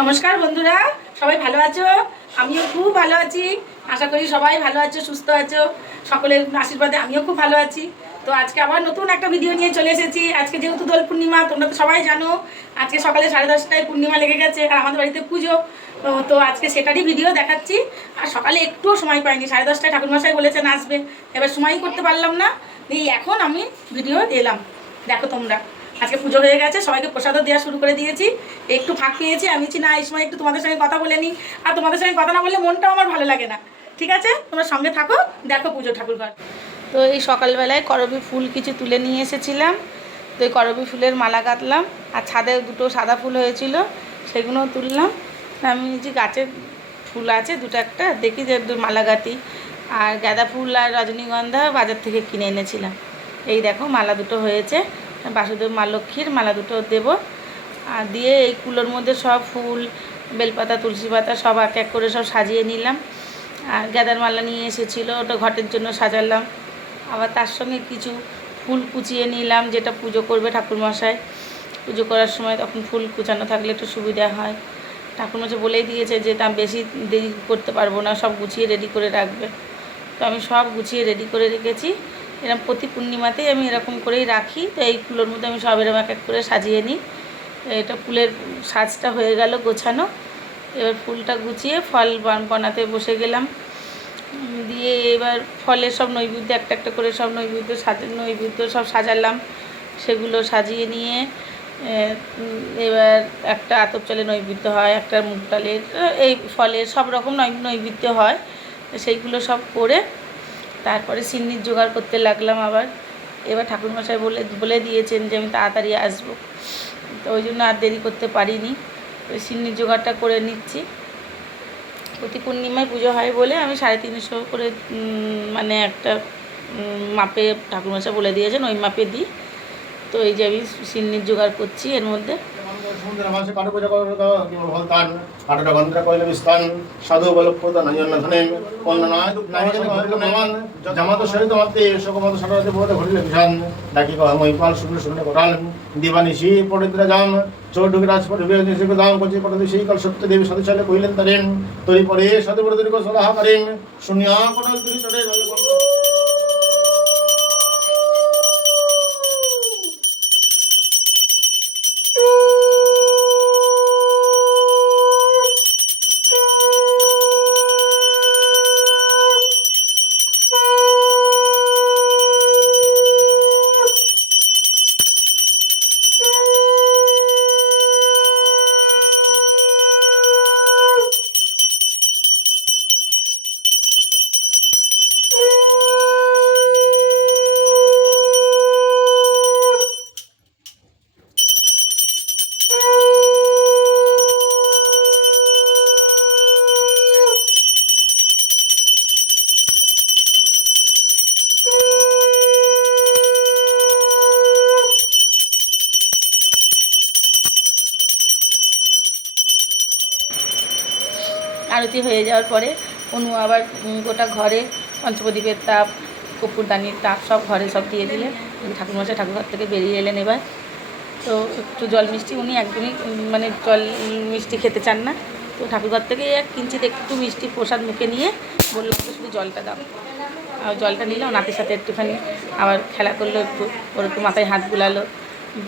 নমস্কার বন্ধুরা, সবাই ভালো আছো? আমিও খুব ভালো আছি। আশা করি সবাই ভালো আছো, সুস্থ আছো। সকলের আশীর্বাদে আমিও খুব ভালো আছি। তো আজকে আবার নতুন একটা ভিডিও নিয়ে চলে এসেছি। আজকে যেহেতু দোল পূর্ণিমা, তোমরা তো সবাই জানো আজকে সকালে 10:30টায় পূর্ণিমা লেগে গেছে আর আমাদের বাড়িতে পুজো। তো আজকে সেটারই ভিডিও দেখাচ্ছি। আর সকালে একটুও সময় পাইনি, 10:30টায় ঠাকুরমশাই বলেছেন আসবে, এবার সময়ই করতে পারলাম না। এই এখন আমি ভিডিও এলাম, দেখো তোমরা। আজকে পুজো হয়ে গেছে, সবাইকে প্রসাদও দেওয়া শুরু করে দিয়েছি। একটু ফাঁক পেয়েছি, আমি না এই সময় একটু তোমাদের সঙ্গে কথা বলে নিই। আর তোমাদের সঙ্গে কথা না বললে মনটাও আমার ভালো লাগে না। ঠিক আছে, তোমরা সঙ্গে থাকো, দেখো পুজো ঠাকুরঘর। তো এই সকালবেলায় করবী ফুল কিছু তুলে নিয়ে এসেছিলাম। তো এই করবী ফুলের মালা গাঁথলাম। আর ছাদে দুটো সাদা ফুল হয়েছিল, সেগুলোও তুললাম। আমি যে গাছের ফুল আছে দুটো একটা, দেখি যে মালা গাঁথি। আর গাঁদা ফুল আর রজনীগন্ধা বাজার থেকে কিনে এনেছিলাম। এই দেখো মালা দুটো হয়েছে। বাসুদেব মা লক্ষ্মীর মালা দুটো দেবো। আর দিয়ে এই কুলোর মধ্যে সব ফুল, বেলপাতা, তুলসী পাতা সব এক এক করে সব সাজিয়ে নিলাম। আর গাঁদার মালা নিয়ে এসেছিলো, ওটা ঘটের জন্য সাজালাম। আবার তার সঙ্গে কিছু ফুল কুচিয়ে নিলাম, যেটা পুজো করবে ঠাকুরমশাই। পুজো করার সময় তখন ফুল কুচানো থাকলে একটু সুবিধা হয়। ঠাকুরমশাই বলেই দিয়েছে যে তা বেশি দেরি করতে পারবো না, সব গুছিয়ে রেডি করে রাখবে। তো আমি সব গুছিয়ে রেডি করে রেখেছি। এরকম প্রতি পূর্ণিমাতেই আমি এরকম করেই রাখি। তো এই ফুলের মধ্যে আমি সব এরকম এক এক করে সাজিয়ে নিই। এটা ফুলের সাজটা হয়ে গেল গোছানো। এবার ফুলটা গুছিয়ে ফল বানাতে বসে গেলাম। দিয়ে এবার ফলের সব নৈবেদ্য একটা একটা করে সব নৈবেদ্য সব সাজালাম। সেগুলো সাজিয়ে নিয়ে এবার একটা আতপ চালের নৈবেদ্য হয়, একটা মুগ ডালের, এই ফলের সব রকম নৈবেদ্য হয়। সেইগুলো সব করে তারপরে সিন্নির জোগাড় করতে লাগলাম আবার। এবার ঠাকুরমশাই বলে দিয়েছেন যে আমি তাড়াতাড়ি আসবো, তো ওই জন্য আর দেরি করতে পারিনি। ওই সিন্নির জোগাড়টা করে নিচ্ছি। প্রতি পূর্ণিমায় পুজো হয় বলে আমি 350 করে মানে একটা মাপে ঠাকুরমশাই বলে দিয়েছেন, ওই মাপে দিই। তো এই যে আমি সিন্নির জোগাড় করছি এর মধ্যে। সাধু বলপ্রদ নয়নধনে বন্দনায় নয়ন জামাত সহিত মাতে শোকমত সারাতে বোধ ঘটিলে বিধান ডাকি মহিপাল শুনে শুনে করাল দিবানিশি পড়িদ্রা জাম চৌঢুকি রাজপট বিরোধী দাম করছে পড়ে সেই কাল সত্য দেবী সদস্যলে কহিলেন তারেন তরি পরে সাধু বড় দীর্ঘ সলাহা করেন শুনিয়া পড়ল তিনি চড়ে আরতি হয়ে যাওয়ার পরে অনু আবার গোটা ঘরে পঞ্চপ্রদীপের তাপ, কর্পূরদানির তাপ সব ঘরে সব দিয়ে দিলে ঠাকুরমশাই ঠাকুরঘর থেকে বেরিয়ে এলেন এবার। তো একটু জল মিষ্টি, উনি একদমই মানে জল মিষ্টি খেতে চান না। তো ঠাকুরঘর থেকে কিঞ্চিত একটু মিষ্টি প্রসাদ মুখে নিয়ে বললাম তো শুধু জলটা দাও। আর জলটা নিলাম, নাতির সাথে একটুখানি আবার খেলা করলো, ওর একটু মাথায় হাত বুলালো।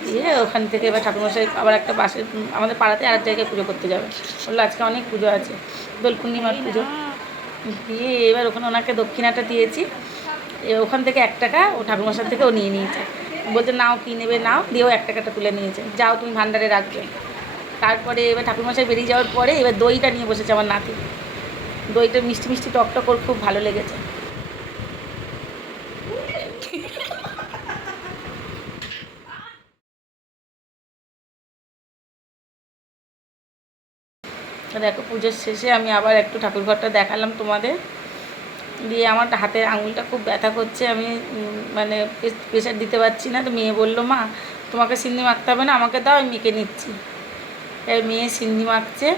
দিয়ে ওখান থেকে এবার ঠাকুরমশাই আবার একটা পাশে আমাদের পাড়াতে আরেক জায়গায় পুজো করতে যাবে। বললো আজকে অনেক পুজো আছে, দোল পূর্ণিমার পুজো। দিয়ে এবার ওখানে ওনাকে দক্ষিণাটা দিয়েছি। ওখান থেকে 1 টাকা ও ঠাকুরমশাই থেকে ও নিয়ে নিয়েছে। বলছে নাও, কী নেবে নাও, দিয়েও 1 টাকাটা তুলে নিয়েছে, যাও তুমি ভান্ডারে রাখবে। তারপরে এবার ঠাকুরমশাই বেরিয়ে যাওয়ার পরে এবার দইটা নিয়ে বসেছে আমার নাতি। দইটা মিষ্টি মিষ্টি টকটক ওর খুব ভালো লেগেছে। দেখো পুজোর শেষে আমি আবার একটু ঠাকুরঘরটা দেখালাম তোমাদের। দিয়ে আমার হাতের আঙুলটা খুব ব্যথা করছে, আমি মানে প্রেশার দিতে পারছি না। তো মেয়ে বললো মা তোমাকে সিন্নি মাখতে হবে না, আমাকে দাও, আমি মেখে নিচ্ছি। তাই মেয়ে সিন্নি মাখছে।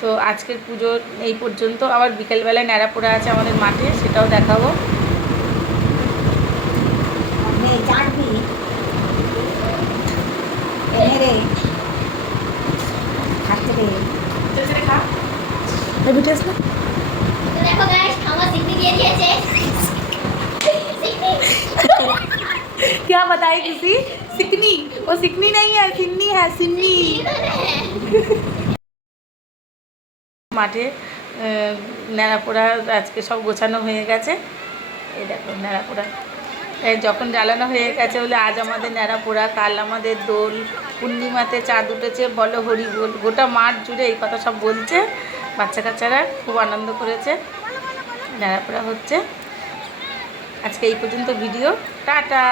তো আজকের পুজো এই পর্যন্ত। আবার বিকেলবেলায় ন্যাড়া পড়ে আছে আমাদের মাঠে, সেটাও দেখাবো। রে हेवी टेस्ट ना। तो देखो गाइस আমার সিকনি দিয়ে দিয়েছে সিকনি क्या बताए किसी सिकनी, वो सिकनी नहीं है, सिन्नी है, सिन्नी। মাঠে ন্যাড়াপোড়া আজকে সব গোছানো হয়ে গেছে। এই দেখো ন্যাড়াপোড়া যখন জ্বালানো হয়ে গেছে বলে আজ আমাদের ন্যাড়াপোড়া, কাল আমাদের দোল, পূর্ণিমাতে চাঁদ উঠেছে, বলো হরি বল। গোটা মাঠ জুড়ে এই কথা সব বলছে, বাচ্চা কাচ্চারা খুব আনন্দ করেছে। ন্যাড়াপোড়া হচ্ছে। আজকে এই পর্যন্ত ভিডিও, টাটা।